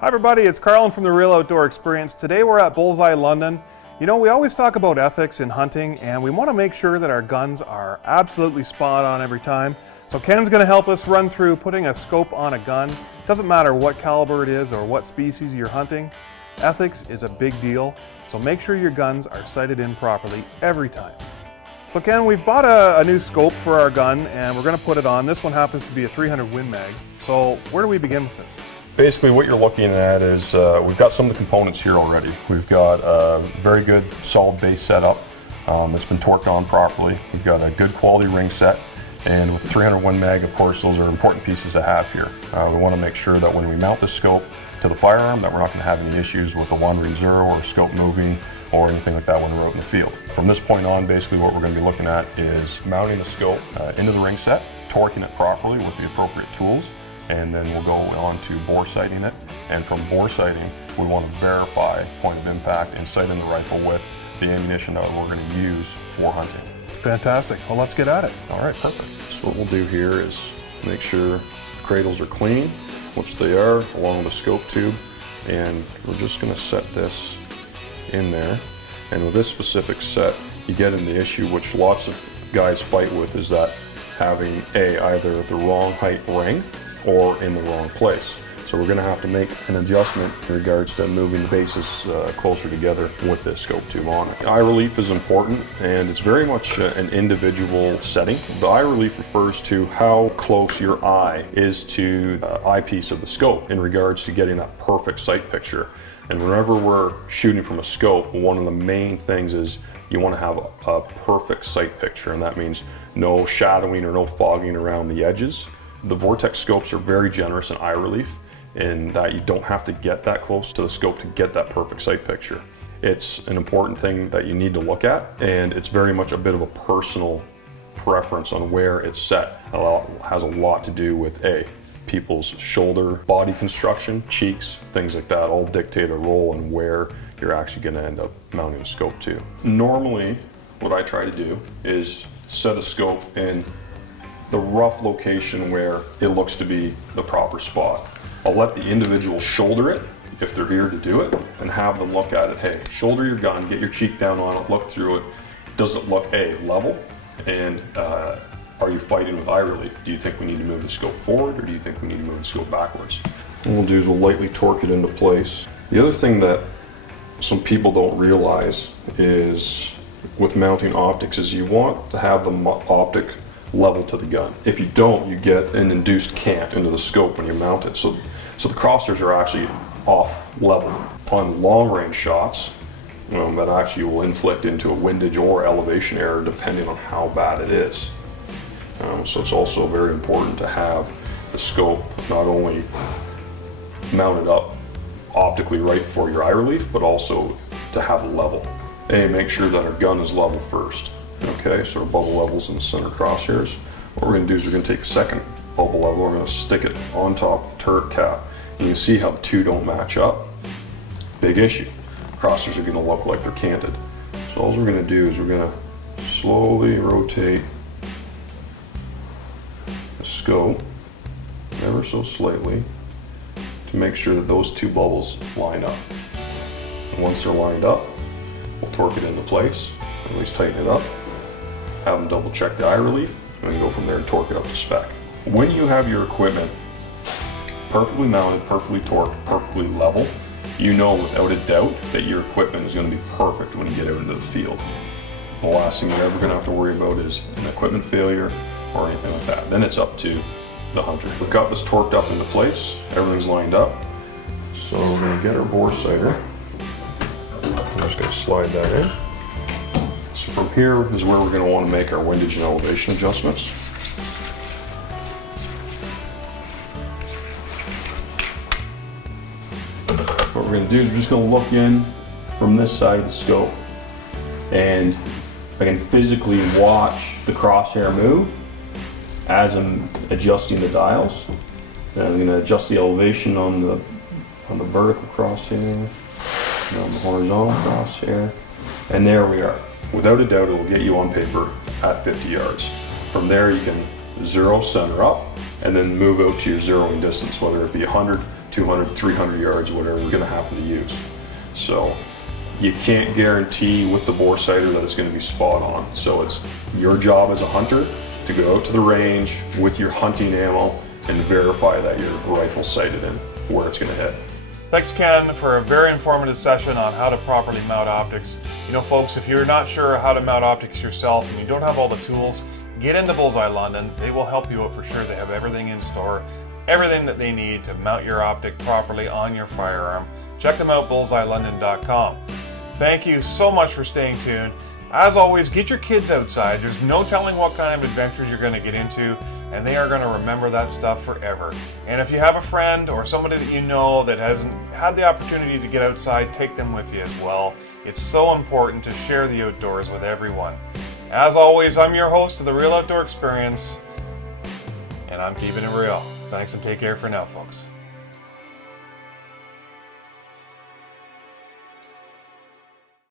Hi everybody, it's Carlin from the Real Outdoor Experience. Today we're at Bullseye London. You know, we always talk about ethics in hunting and we want to make sure that our guns are absolutely spot on every time. So Ken's going to help us run through putting a scope on a gun. Doesn't matter what caliber it is or what species you're hunting. Ethics is a big deal, so make sure your guns are sighted in properly every time. So Ken, we've bought a new scope for our gun and we're going to put it on. This one happens to be a 300 Win Mag. So where do we begin with this? Basically what you're looking at is we've got some of the components here already. We've got a very good solid base setup that's been torqued on properly. We've got a good quality ring set, and with the 301 mag, of course, those are important pieces to have here. We want to make sure that when we mount the scope to the firearm that we're not going to have any issues with the wandering zero or scope moving or anything like that when we're out in the field. From this point on, basically what we're going to be looking at is mounting the scope into the ring set, torquing it properly with the appropriate tools, and then we'll go on to bore sighting it. And from bore sighting, we want to verify point of impact and sight in the rifle with the ammunition that we're going to use for hunting. Fantastic. Well, let's get at it. All right, perfect. So what we'll do here is make sure the cradles are clean, which they are, along with the scope tube. And we're just going to set this in there. And with this specific set, you get in the issue which lots of guys fight with, is that having either the wrong height ring or in the wrong place. So we're going to have to make an adjustment in regards to moving the bases closer together with this scope tube on it. Eye relief is important, and it's very much an individual setting. The eye relief refers to how close your eye is to the eyepiece of the scope in regards to getting that perfect sight picture. And whenever we're shooting from a scope, one of the main things is you want to have a perfect sight picture, and that means no shadowing or no fogging around the edges. The Vortex scopes are very generous in eye relief in that you don't have to get that close to the scope to get that perfect sight picture. It's an important thing that you need to look at, and it's very much a bit of a personal preference on where it's set. It has a lot to do with people's shoulder, body construction, cheeks, things like that all dictate a role in where you're actually going to end up mounting the scope to. Normally, what I try to do is set a scope in the rough location where it looks to be the proper spot. I'll let the individual shoulder it if they're here to do it, and have them look at it. Hey, shoulder your gun, get your cheek down on it, look through it. Does it look level? And are you fighting with eye relief? Do you think we need to move the scope forward, or do you think we need to move the scope backwards? What we'll do is we'll lightly torque it into place. The other thing that some people don't realize is with mounting optics is you want to have the optic level to the gun. If you don't, you get an induced cant into the scope when you mount it. So the crosshairs are actually off level. On long range shots, that actually will inflict into a windage or elevation error depending on how bad it is. So it's also very important to have the scope not only mounted up optically right for your eye relief, but also to have a level. Make sure that our gun is level first. Okay, so our bubble levels in the center crosshairs. What we're going to do is we're going to take the second bubble level, we're going to stick it on top of the turret cap. And you can see how the two don't match up. Big issue. Crosshairs are going to look like they're canted. So all we're going to do is we're going to slowly rotate the scope ever so slightly to make sure that those two bubbles line up. And once they're lined up, we'll torque it into place, at least tighten it up. Have them double check the eye relief, and then go from there and torque it up to spec. When you have your equipment perfectly mounted, perfectly torqued, perfectly level, you know without a doubt that your equipment is going to be perfect when you get out into the field. The last thing you're ever going to have to worry about is an equipment failure or anything like that. Then it's up to the hunter. We've got this torqued up into place, everything's lined up. So we're going to get our bore sighter. I'm just going to slide that in. So from here is where we're going to want to make our windage and elevation adjustments. What we're going to do is we're just going to look in from this side of the scope, and I can physically watch the crosshair move as I'm adjusting the dials. And I'm going to adjust the elevation on the vertical crosshair, and on the horizontal crosshair, and there we are. Without a doubt, it will get you on paper at 50 yards. From there, you can zero center up and then move out to your zeroing distance, whether it be 100, 200, 300 yards, whatever you're going to happen to use. So you can't guarantee with the bore sighter that it's going to be spot on. So it's your job as a hunter to go out to the range with your hunting ammo and verify that your rifle's sighted in where it's going to hit. Thanks, Ken, for a very informative session on how to properly mount optics. You know, folks, if you're not sure how to mount optics yourself and you don't have all the tools, get into Bullseye London. They will help you out for sure. They have everything in store, everything that they need to mount your optic properly on your firearm. Check them out, bullseyelondon.com. Thank you so much for staying tuned. As always, get your kids outside. There's no telling what kind of adventures you're going to get into, and they are going to remember that stuff forever. And if you have a friend or somebody that you know that hasn't had the opportunity to get outside, take them with you as well. It's so important to share the outdoors with everyone. As always, I'm your host of The Real Outdoor Experience, and I'm keeping it real. Thanks and take care for now, folks.